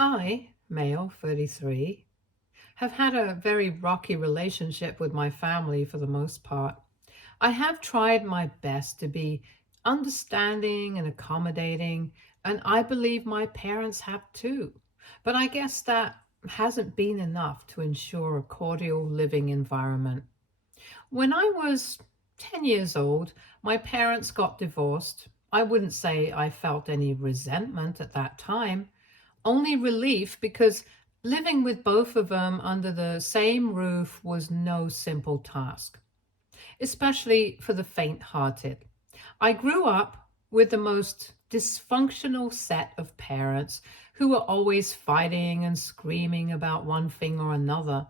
I, male 33, have had a very rocky relationship with my family for the most part. I have tried my best to be understanding and accommodating, and I believe my parents have too. But I guess that hasn't been enough to ensure a cordial living environment. When I was 10 years old, my parents got divorced. I wouldn't say I felt any resentment at that time, only relief because living with both of them under the same roof was no simple task, especially for the faint hearted. I grew up with the most dysfunctional set of parents who were always fighting and screaming about one thing or another.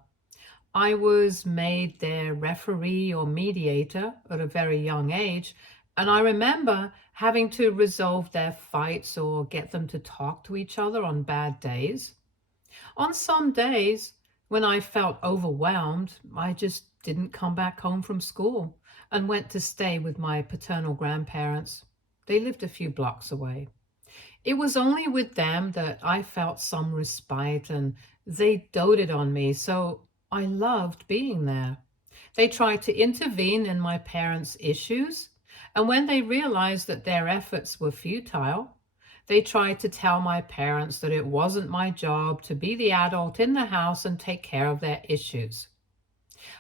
I was made their referee or mediator at a very young age, and I remember having to resolve their fights or get them to talk to each other on bad days. On some days when I felt overwhelmed, I just didn't come back home from school and went to stay with my paternal grandparents. They lived a few blocks away. It was only with them that I felt some respite, and they doted on me, so I loved being there. They tried to intervene in my parents' issues, and when they realized that their efforts were futile, they tried to tell my parents that it wasn't my job to be the adult in the house and take care of their issues.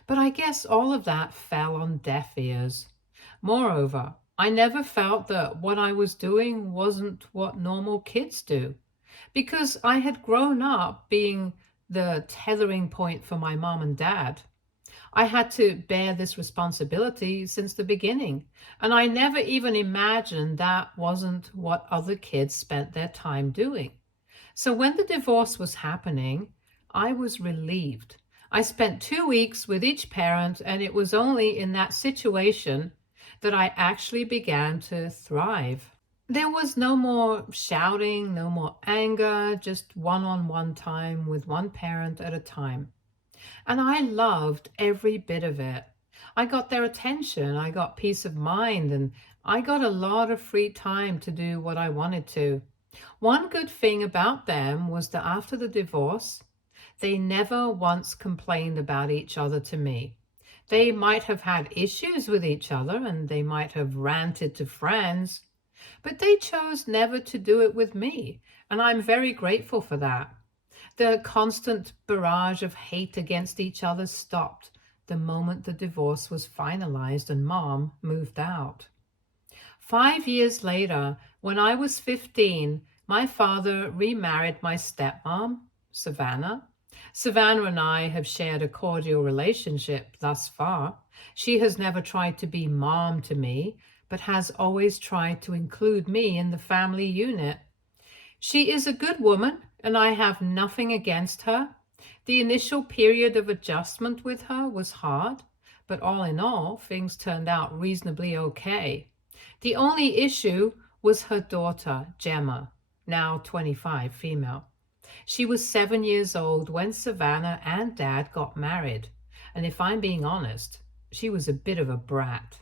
But I guess all of that fell on deaf ears. Moreover, I never felt that what I was doing wasn't what normal kids do, because I had grown up being the tethering point for my mom and dad. I had to bear this responsibility since the beginning, and I never even imagined that wasn't what other kids spent their time doing. So when the divorce was happening, I was relieved. I spent 2 weeks with each parent, and it was only in that situation that I actually began to thrive. There was no more shouting, no more anger, just one on one time with one parent at a time. And I loved every bit of it. I got their attention, I got peace of mind, and I got a lot of free time to do what I wanted to. One good thing about them was that after the divorce, they never once complained about each other to me. They might have had issues with each other and they might have ranted to friends, but they chose never to do it with me, and I'm very grateful for that. The constant barrage of hate against each other stopped the moment the divorce was finalized and Mom moved out. 5 years later, when I was 15, my father remarried my stepmom, Savannah. Savannah and I have shared a cordial relationship thus far. She has never tried to be mom to me, but has always tried to include me in the family unit. She is a good woman, and I have nothing against her. The initial period of adjustment with her was hard, but all in all, things turned out reasonably okay. The only issue was her daughter, Gemma, now 25, female. She was 7 years old when Savannah and Dad got married, and if I'm being honest, she was a bit of a brat.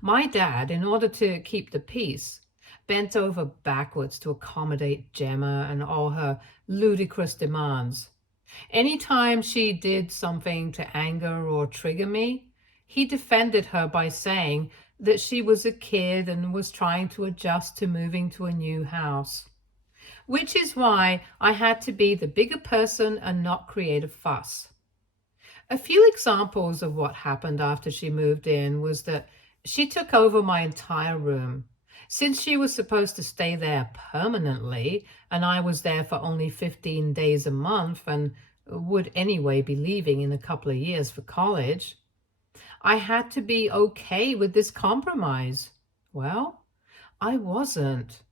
My dad, in order to keep the peace, bent over backwards to accommodate Gemma and all her ludicrous demands. Anytime she did something to anger or trigger me, he defended her by saying that she was a kid and was trying to adjust to moving to a new house. Which is why I had to be the bigger person and not create a fuss. A few examples of what happened after she moved in was that she took over my entire room. Since she was supposed to stay there permanently, and I was there for only 15 days a month and would anyway be leaving in a couple of years for college, I had to be okay with this compromise. Well, I wasn't.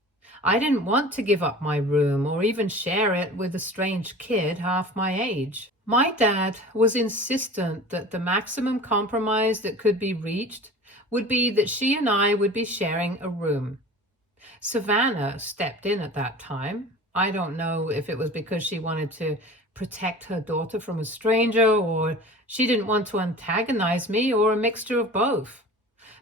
I didn't want to give up my room or even share it with a strange kid half my age. My dad was insistent that the maximum compromise that could be reached would be that she and I would be sharing a room. Savannah stepped in at that time. I don't know if it was because she wanted to protect her daughter from a stranger or she didn't want to antagonize me or a mixture of both.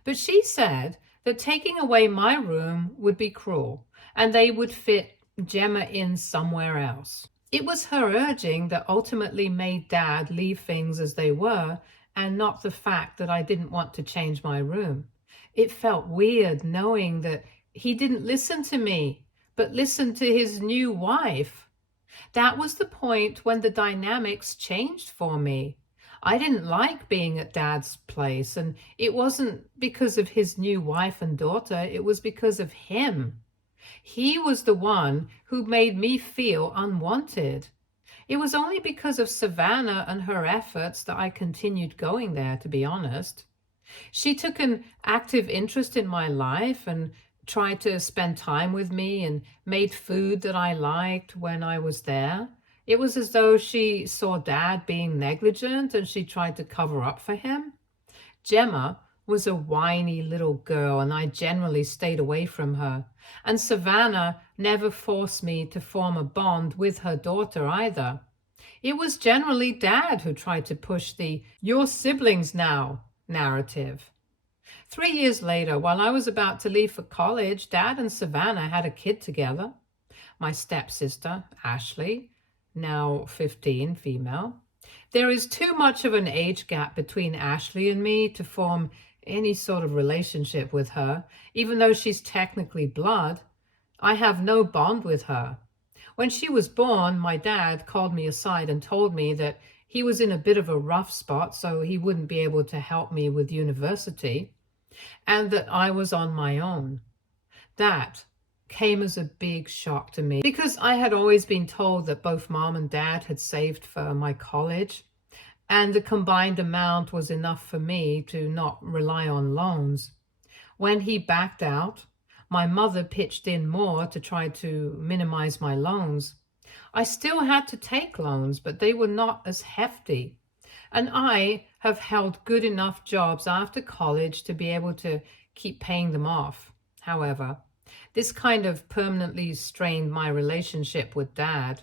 But she said that taking away my room would be cruel and they would fit Gemma in somewhere else. It was her urging that ultimately made Dad leave things as they were, and not the fact that I didn't want to change my room. It felt weird knowing that he didn't listen to me, but listened to his new wife. That was the point when the dynamics changed for me. I didn't like being at Dad's place, and it wasn't because of his new wife and daughter, it was because of him. He was the one who made me feel unwanted. It was only because of Savannah and her efforts that I continued going there, to be honest. She took an active interest in my life and tried to spend time with me and made food that I liked when I was there. It was as though she saw Dad being negligent and she tried to cover up for him. Gemma was a whiny little girl, and I generally stayed away from her. And Savannah never forced me to form a bond with her daughter either. It was generally Dad who tried to push the "your siblings now" narrative. 3 years later, while I was about to leave for college, Dad and Savannah had a kid together. My stepsister, Ashley, now 15, female. There is too much of an age gap between Ashley and me to form any sort of relationship with her, even though she's technically blood. I have no bond with her. When she was born, my dad called me aside and told me that he was in a bit of a rough spot, so he wouldn't be able to help me with university, and that I was on my own. That came as a big shock to me because I had always been told that both mom and dad had saved for my college, and the combined amount was enough for me to not rely on loans. When he backed out, my mother pitched in more to try to minimize my loans. I still had to take loans, but they were not as hefty. And I have held good enough jobs after college to be able to keep paying them off. However, this kind of permanently strained my relationship with Dad.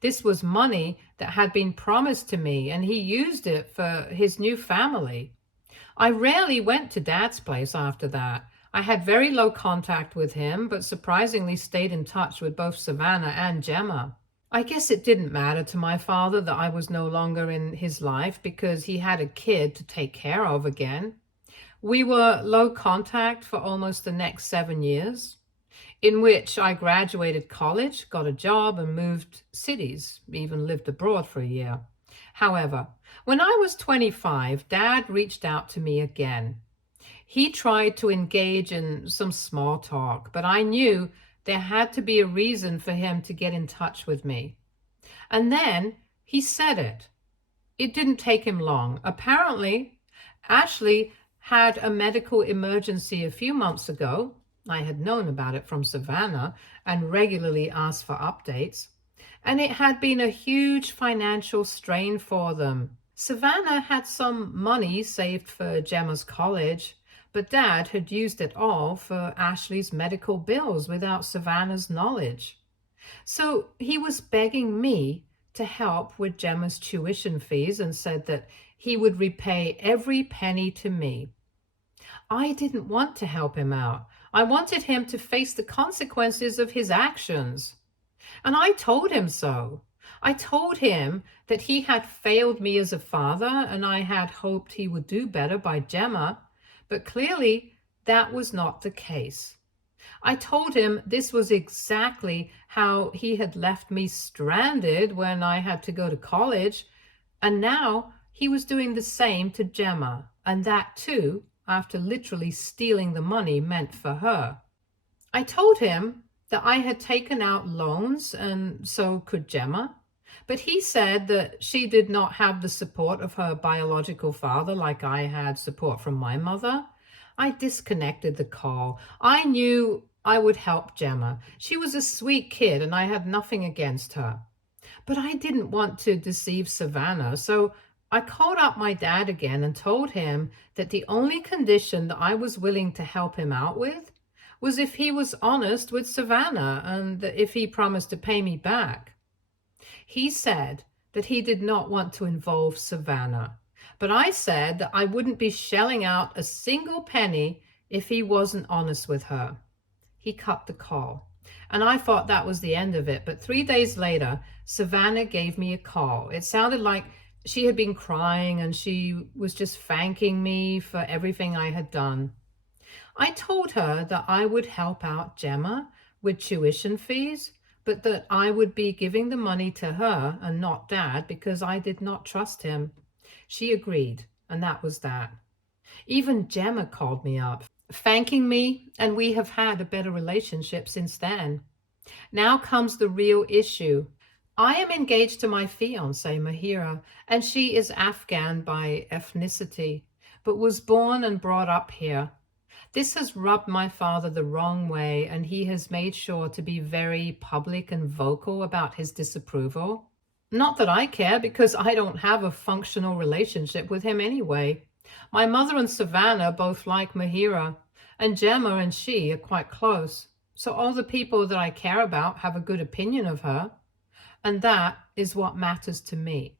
This was money that had been promised to me, and he used it for his new family. I rarely went to Dad's place after that. I had very low contact with him, but surprisingly stayed in touch with both Savannah and Gemma. I guess it didn't matter to my father that I was no longer in his life because he had a kid to take care of again. We were low contact for almost the next 7 years, in which I graduated college, got a job, and moved cities, even lived abroad for a year. However, when I was 25, Dad reached out to me again. He tried to engage in some small talk, but I knew there had to be a reason for him to get in touch with me. And then he said it. It didn't take him long. Apparently, Ashley had a medical emergency a few months ago. I had known about it from Savannah and regularly asked for updates. And it had been a huge financial strain for them. Savannah had some money saved for Gemma's college, but Dad had used it all for Ashley's medical bills without Savannah's knowledge. So he was begging me to help with Gemma's tuition fees and said that he would repay every penny to me. I didn't want to help him out. I wanted him to face the consequences of his actions. And I told him so. I told him that he had failed me as a father and I had hoped he would do better by Gemma, but clearly that was not the case. I told him this was exactly how he had left me stranded when I had to go to college, and now he was doing the same to Gemma, and that too after literally stealing the money meant for her. I told him that I had taken out loans and so could Gemma, but he said that she did not have the support of her biological father like I had support from my mother. I disconnected the call. I knew I would help Gemma. She was a sweet kid and I had nothing against her. But I didn't want to deceive Savannah, so I called up my dad again and told him that the only condition that I was willing to help him out with was if he was honest with Savannah and if he promised to pay me back. He said that he did not want to involve Savannah, but I said that I wouldn't be shelling out a single penny if he wasn't honest with her. He cut the call. And I thought that was the end of it. But 3 days later, Savannah gave me a call. It sounded like she had been crying and she was just thanking me for everything I had done. I told her that I would help out Gemma with tuition fees, but that I would be giving the money to her and not Dad because I did not trust him. She agreed, and that was that. Even Gemma called me up, thanking me, and we have had a better relationship since then. Now comes the real issue. I am engaged to my fiance, Mahira, and she is Afghan by ethnicity, but was born and brought up here. This has rubbed my father the wrong way, and he has made sure to be very public and vocal about his disapproval. Not that I care, because I don't have a functional relationship with him anyway. My mother and Savannah both like Mahira, and Gemma and she are quite close. So all the people that I care about have a good opinion of her, and that is what matters to me.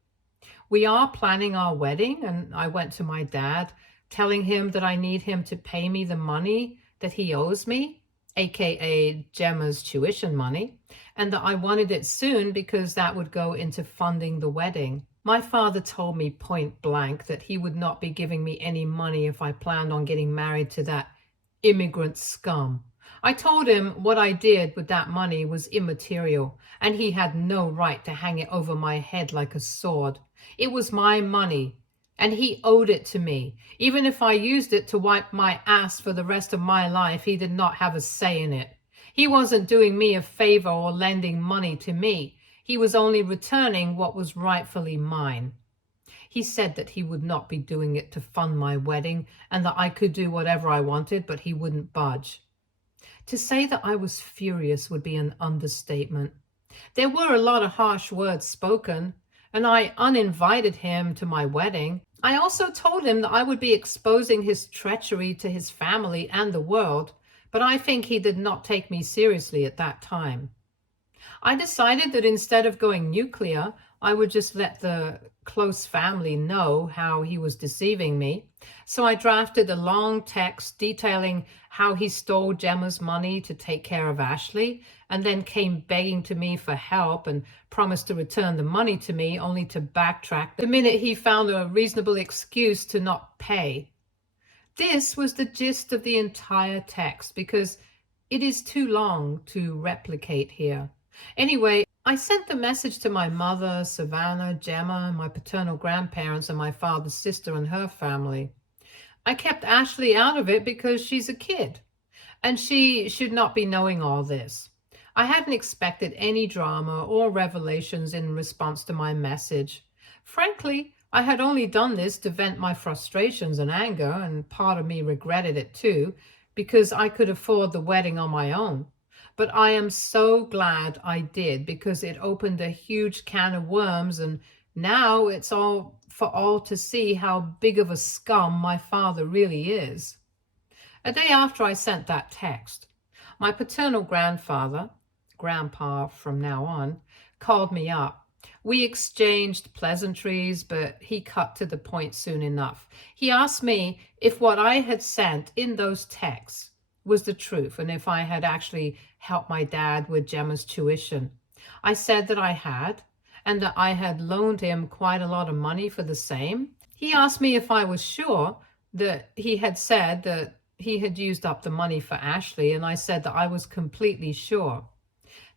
We are planning our wedding, and I went to my dad, telling him that I need him to pay me the money that he owes me, aka Gemma's tuition money, and that I wanted it soon because that would go into funding the wedding. My father told me point blank that he would not be giving me any money if I planned on getting married to that immigrant scum. I told him what I did with that money was immaterial, and he had no right to hang it over my head like a sword. It was my money, and he owed it to me. Even if I used it to wipe my ass for the rest of my life, he did not have a say in it. He wasn't doing me a favor or lending money to me. He was only returning what was rightfully mine. He said that he would not be doing it to fund my wedding and that I could do whatever I wanted, but he wouldn't budge. To say that I was furious would be an understatement. There were a lot of harsh words spoken, and I uninvited him to my wedding. I also told him that I would be exposing his treachery to his family and the world, but I think he did not take me seriously at that time. I decided that instead of going nuclear, I would just let the close family know how he was deceiving me. So I drafted a long text detailing how he stole Gemma's money to take care of Ashley, and then came begging to me for help and promised to return the money to me, only to backtrack the minute he found a reasonable excuse to not pay. This was the gist of the entire text because it is too long to replicate here. Anyway, I sent the message to my mother, Savannah, Gemma, my paternal grandparents, and my father's sister and her family. I kept Ashley out of it because she's a kid, and she should not be knowing all this. I hadn't expected any drama or revelations in response to my message. Frankly, I had only done this to vent my frustrations and anger, and part of me regretted it too, because I could afford the wedding on my own. But I am so glad I did, because it opened a huge can of worms, and now it's all for all to see how big of a scum my father really is. A day after I sent that text, my paternal grandfather, Grandpa from now on, called me up. We exchanged pleasantries, but he cut to the point soon enough. He asked me if what I had sent in those texts was the truth, and if I had actually helped my dad with Gemma's tuition. I said that I had, and that I had loaned him quite a lot of money for the same. He asked me if I was sure that he had said that he had used up the money for Ashley, and I said that I was completely sure.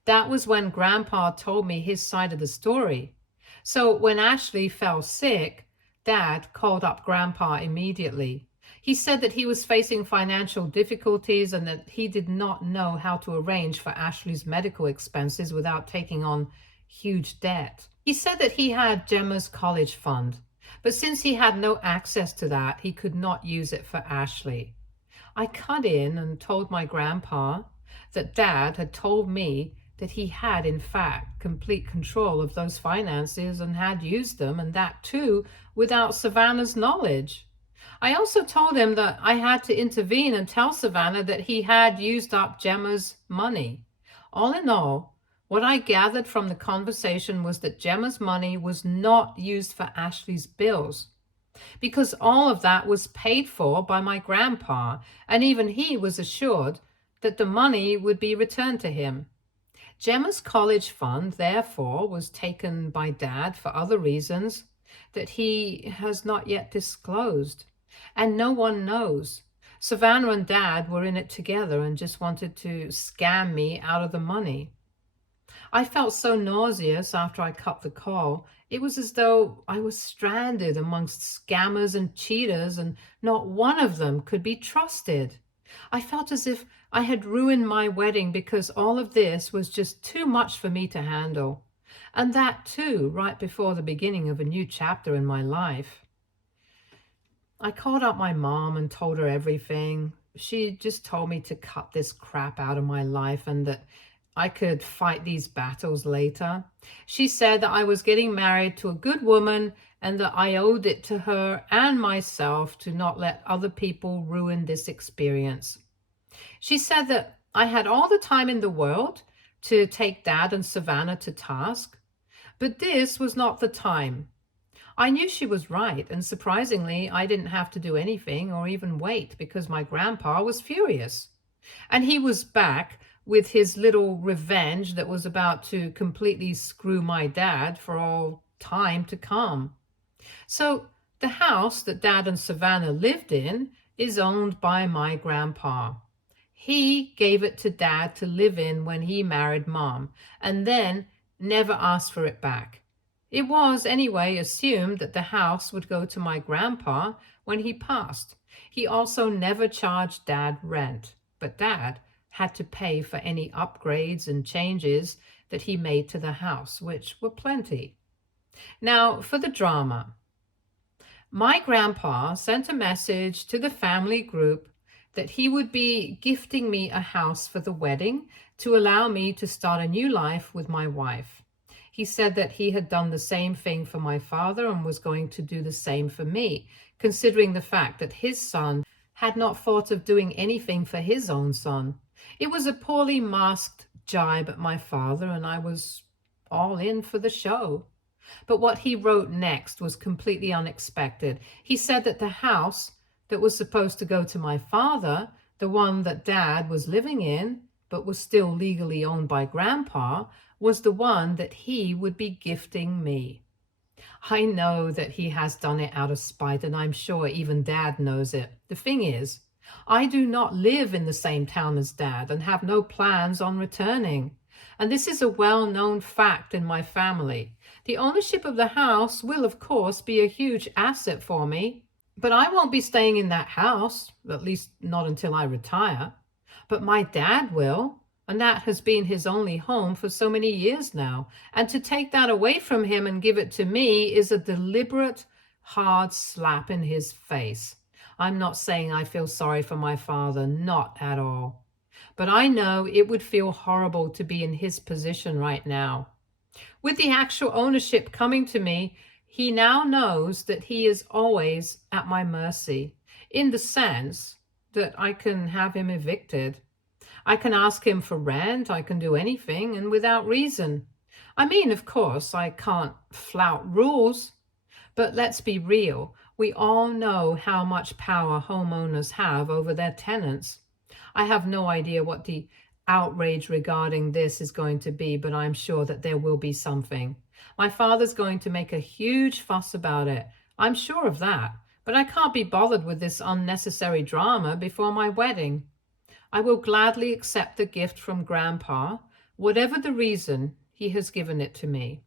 That was when Grandpa told me his side of the story. So when Ashley fell sick, Dad called up Grandpa immediately. He said that he was facing financial difficulties and that he did not know how to arrange for Ashley's medical expenses without taking on huge debt. He said that he had Gemma's college fund, but since he had no access to that, he could not use it for Ashley. I cut in and told my grandpa that Dad had told me that he had, in fact, complete control of those finances and had used them, and that too without Savannah's knowledge. I also told him that I had to intervene and tell Savannah that he had used up Gemma's money. All in all, what I gathered from the conversation was that Gemma's money was not used for Ashley's bills, because all of that was paid for by my grandpa, and even he was assured that the money would be returned to him. Gemma's college fund, therefore, was taken by Dad for other reasons that he has not yet disclosed, and no one knows. Savannah and Dad were in it together and just wanted to scam me out of the money. I felt so nauseous after I cut the call. It was as though I was stranded amongst scammers and cheaters, and not one of them could be trusted. I felt as if I had ruined my wedding because all of this was just too much for me to handle. And that too, right before the beginning of a new chapter in my life. I called up my mom and told her everything. She just told me to cut this crap out of my life and that I could fight these battles later. She said that I was getting married to a good woman and that I owed it to her and myself to not let other people ruin this experience. She said that I had all the time in the world to take Dad and Savannah to task, but this was not the time. I knew she was right, and surprisingly, I didn't have to do anything or even wait because my grandpa was furious. And he was back with his little revenge that was about to completely screw my dad for all time to come. So the house that Dad and Savannah lived in is owned by my grandpa. He gave it to Dad to live in when he married Mom, and then never asked for it back. It was, anyway, assumed that the house would go to my grandpa when he passed. He also never charged Dad rent, but Dad had to pay for any upgrades and changes that he made to the house, which were plenty. Now, for the drama. My grandpa sent a message to the family group that he would be gifting me a house for the wedding to allow me to start a new life with my wife. He said that he had done the same thing for my father and was going to do the same for me, considering the fact that his son had not thought of doing anything for his own son. It was a poorly masked jibe at my father, and I was all in for the show. But what he wrote next was completely unexpected. He said that the house that was supposed to go to my father, the one that Dad was living in, but was still legally owned by Grandpa, was the one that he would be gifting me. I know that he has done it out of spite, and I'm sure even Dad knows it. The thing is, I do not live in the same town as Dad and have no plans on returning. And this is a well-known fact in my family. The ownership of the house will, of course, be a huge asset for me, but I won't be staying in that house, at least not until I retire. But my dad will, and that has been his only home for so many years now. And to take that away from him and give it to me is a deliberate, hard slap in his face. I'm not saying I feel sorry for my father, not at all. But I know it would feel horrible to be in his position right now. With the actual ownership coming to me, he now knows that he is always at my mercy, in the sense that I can have him evicted. I can ask him for rent, I can do anything, and without reason. I mean, of course, I can't flout rules, but let's be real. We all know how much power homeowners have over their tenants. I have no idea what the outrage regarding this is going to be, but I'm sure that there will be something. My father's going to make a huge fuss about it. I'm sure of that, but I can't be bothered with this unnecessary drama before my wedding. I will gladly accept the gift from Grandpa, whatever the reason he has given it to me,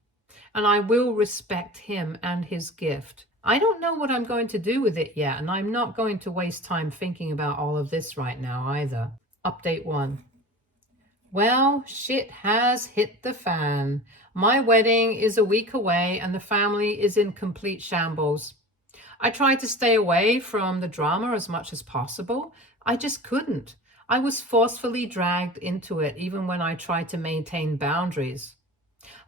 and I will respect him and his gift. I don't know what I'm going to do with it yet, and I'm not going to waste time thinking about all of this right now either. Update 1. Well, shit has hit the fan. My wedding is a week away and the family is in complete shambles. I tried to stay away from the drama as much as possible. I just couldn't. I was forcefully dragged into it even when I tried to maintain boundaries.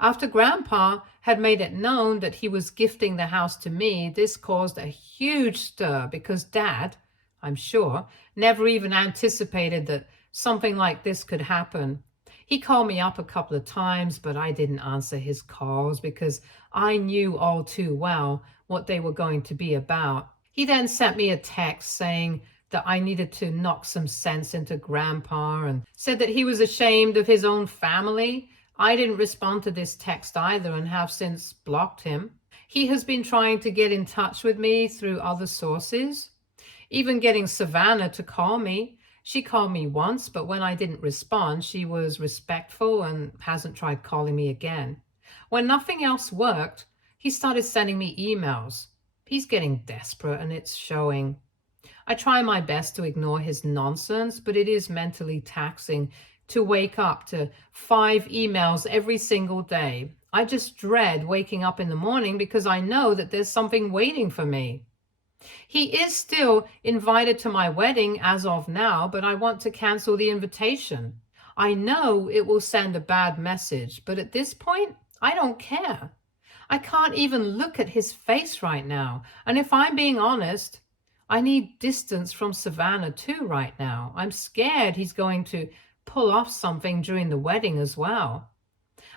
After Grandpa had made it known that he was gifting the house to me, this caused a huge stir because Dad, I'm sure, never even anticipated that something like this could happen. He called me up a couple of times, but I didn't answer his calls because I knew all too well what they were going to be about. He then sent me a text saying that I needed to knock some sense into Grandpa and said that he was ashamed of his own family. I didn't respond to this text either and have since blocked him. He has been trying to get in touch with me through other sources, even getting Savannah to call me. She called me once, but when I didn't respond, she was respectful and hasn't tried calling me again. When nothing else worked, he started sending me emails. He's getting desperate and it's showing. I try my best to ignore his nonsense, but it is mentally taxing to wake up to 5 emails every single day. I just dread waking up in the morning because I know that there's something waiting for me. He is still invited to my wedding as of now, but I want to cancel the invitation. I know it will send a bad message, but at this point, I don't care. I can't even look at his face right now, and if I'm being honest, I need distance from Savannah too right now. I'm scared he's going to pull off something during the wedding as well.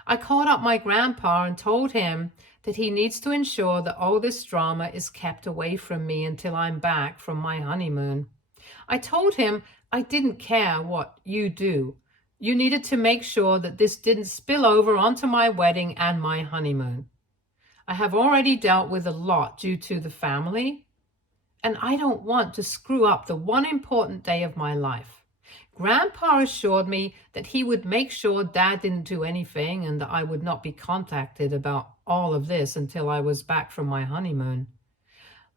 I called up my grandpa and told him that he needs to ensure that all this drama is kept away from me until I'm back from my honeymoon. I told him I didn't care what you do. You needed to make sure that this didn't spill over onto my wedding and my honeymoon. I have already dealt with a lot due to the family, and I don't want to screw up the one important day of my life. Grandpa assured me that he would make sure Dad didn't do anything and that I would not be contacted about all of this until I was back from my honeymoon.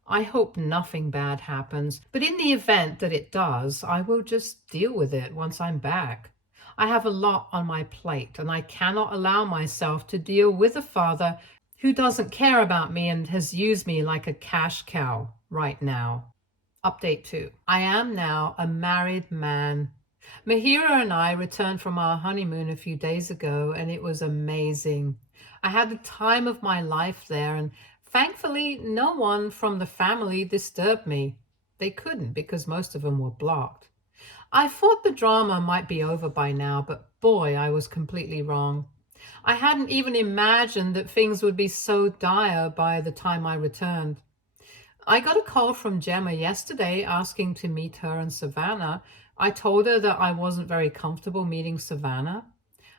I hope nothing bad happens, but in the event that it does, I will just deal with it once I'm back. I have a lot on my plate, and I cannot allow myself to deal with a father who doesn't care about me and has used me like a cash cow right now. Update 2. I am now a married man. Mahira and I returned from our honeymoon a few days ago, and it was amazing. I had the time of my life there, and thankfully no one from the family disturbed me. They couldn't because most of them were blocked. I thought the drama might be over by now, but boy, I was completely wrong. I hadn't even imagined that things would be so dire by the time I returned. I got a call from Gemma yesterday asking to meet her and Savannah. I told her that I wasn't very comfortable meeting Savannah.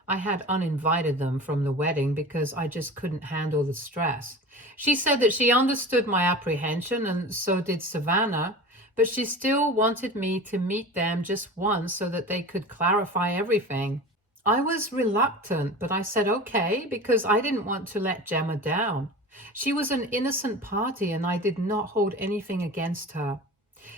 I had uninvited them from the wedding because I just couldn't handle the stress. She said that she understood my apprehension, and so did Savannah, but she still wanted me to meet them just once so that they could clarify everything. I was reluctant, but I said okay because I didn't want to let Gemma down. She was an innocent party and I did not hold anything against her.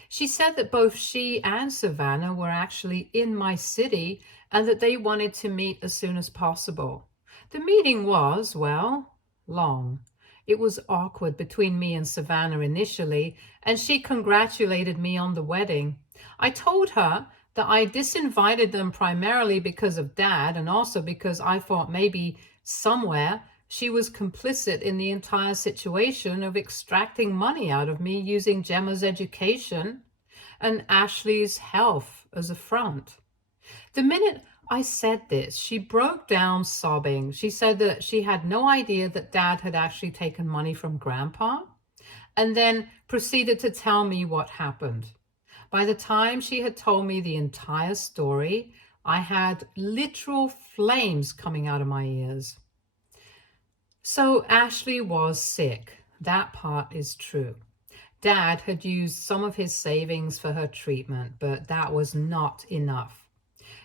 She said that both she and Savannah were actually in my city and that they wanted to meet as soon as possible. The meeting was, well, long. It was awkward between me and Savannah initially, and she congratulated me on the wedding. I told her that I disinvited them primarily because of Dad and also because I thought maybe somewhere she was complicit in the entire situation of extracting money out of me using Gemma's education and Ashley's health as a front. The minute I said this, she broke down sobbing. She said that she had no idea that Dad had actually taken money from Grandpa, and then proceeded to tell me what happened. By the time she had told me the entire story, I had literal flames coming out of my ears. So Ashley was sick. That part is true. Dad had used some of his savings for her treatment, but that was not enough.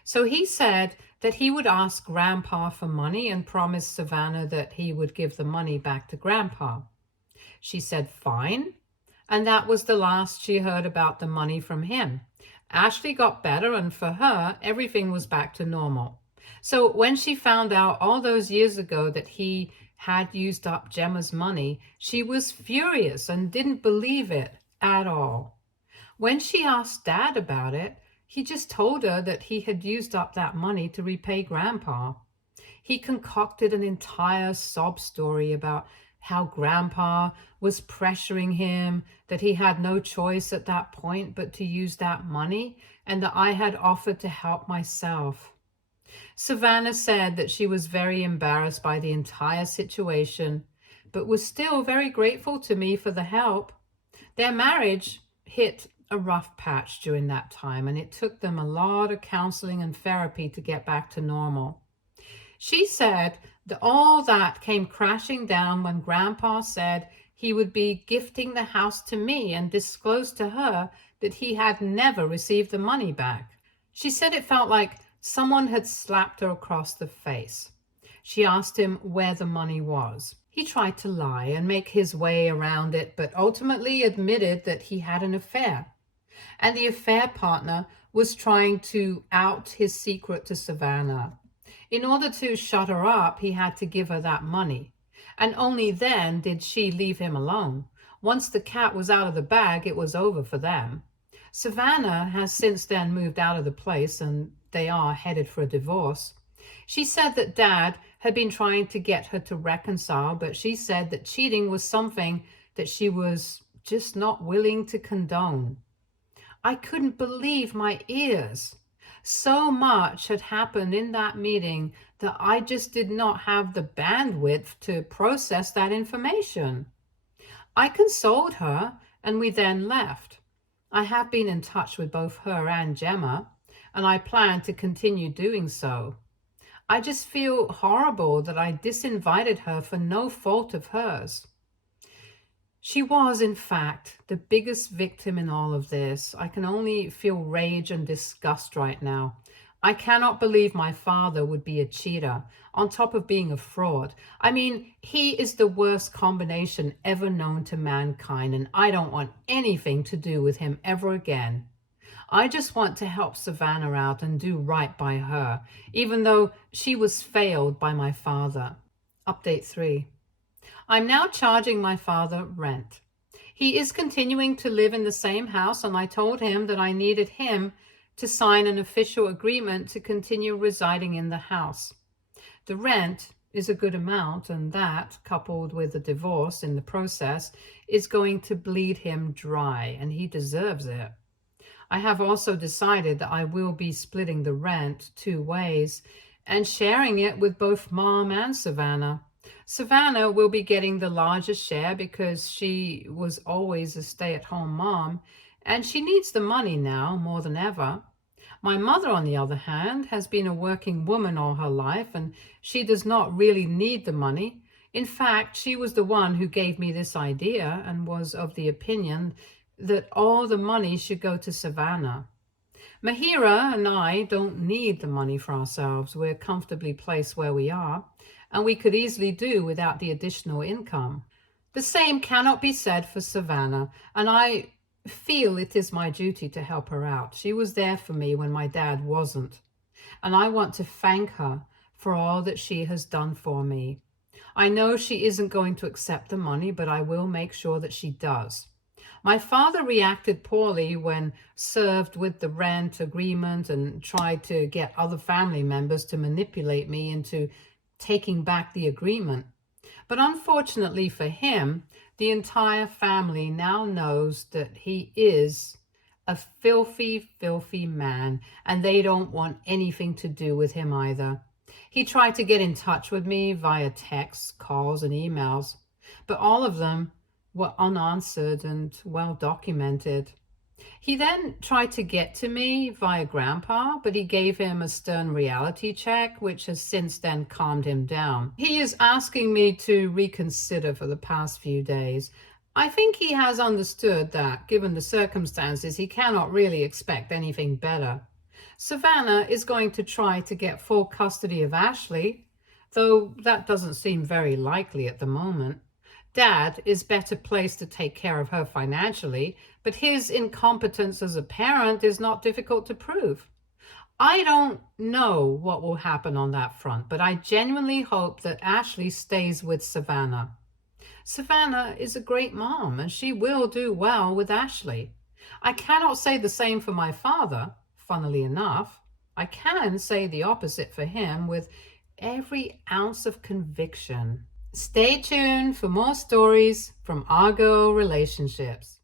So he said that he would ask Grandpa for money and promised Savannah that he would give the money back to Grandpa. She said fine, and that was the last she heard about the money from him. Ashley got better, and for her, everything was back to normal. So when she found out all those years ago that he had used up Gemma's money, she was furious and didn't believe it at all. When she asked Dad about it, he just told her that he had used up that money to repay Grandpa. He concocted an entire sob story about how Grandpa was pressuring him, that he had no choice at that point but to use that money, and that I had offered to help myself. Savannah said that she was very embarrassed by the entire situation, but was still very grateful to me for the help. Their marriage hit a rough patch during that time, and it took them a lot of counseling and therapy to get back to normal. She said that all that came crashing down when Grandpa said he would be gifting the house to me and disclosed to her that he had never received the money back. She said it felt like someone had slapped her across the face. She asked him where the money was. He tried to lie and make his way around it, but ultimately admitted that he had an affair. And the affair partner was trying to out his secret to Savannah. In order to shut her up, he had to give her that money. And only then did she leave him alone. Once the cat was out of the bag, it was over for them. Savannah has since then moved out of the place, and they are headed for a divorce. She said that Dad had been trying to get her to reconcile, but she said that cheating was something that she was just not willing to condone. I couldn't believe my ears. So much had happened in that meeting that I just did not have the bandwidth to process that information. I consoled her, and we then left. I have been in touch with both her and Gemma, and I plan to continue doing so. I just feel horrible that I disinvited her for no fault of hers. She was, in fact, the biggest victim in all of this. I can only feel rage and disgust right now. I cannot believe my father would be a cheater, on top of being a fraud. I mean, he is the worst combination ever known to mankind, and I don't want anything to do with him ever again. I just want to help Savannah out and do right by her, even though she was failed by my father. Update 3. I'm now charging my father rent. He is continuing to live in the same house, and I told him that I needed him to sign an official agreement to continue residing in the house. The rent is a good amount, and that, coupled with the divorce in the process, is going to bleed him dry, and he deserves it. I have also decided that I will be splitting the rent 2 ways and sharing it with both Mom and Savannah. Savannah will be getting the largest share because she was always a stay-at-home mom, and she needs the money now more than ever. My mother, on the other hand, has been a working woman all her life, and she does not really need the money. In fact, she was the one who gave me this idea and was of the opinion that all the money should go to Savannah. Mahira and I don't need the money for ourselves. We're comfortably placed where we are, and we could easily do without the additional income. The same cannot be said for Savannah, and I feel it is my duty to help her out. She was there for me when my dad wasn't, and I want to thank her for all that she has done for me. I know she isn't going to accept the money, but I will make sure that she does. My father reacted poorly when served with the rent agreement and tried to get other family members to manipulate me into taking back the agreement. But unfortunately for him, the entire family now knows that he is a filthy, filthy man, and they don't want anything to do with him either. He tried to get in touch with me via texts, calls, and emails, but all of them were unanswered and well documented. He then tried to get to me via Grandpa, but he gave him a stern reality check, which has since then calmed him down. He is asking me to reconsider for the past few days. I think he has understood that, given the circumstances, he cannot really expect anything better. Savannah is going to try to get full custody of Ashley, though that doesn't seem very likely at the moment. Dad is better placed to take care of her financially, but his incompetence as a parent is not difficult to prove. I don't know what will happen on that front, but I genuinely hope that Ashley stays with Savannah. Savannah is a great mom, and she will do well with Ashley. I cannot say the same for my father, funnily enough. I can say the opposite for him with every ounce of conviction. Stay tuned for more stories from Argo Relationships.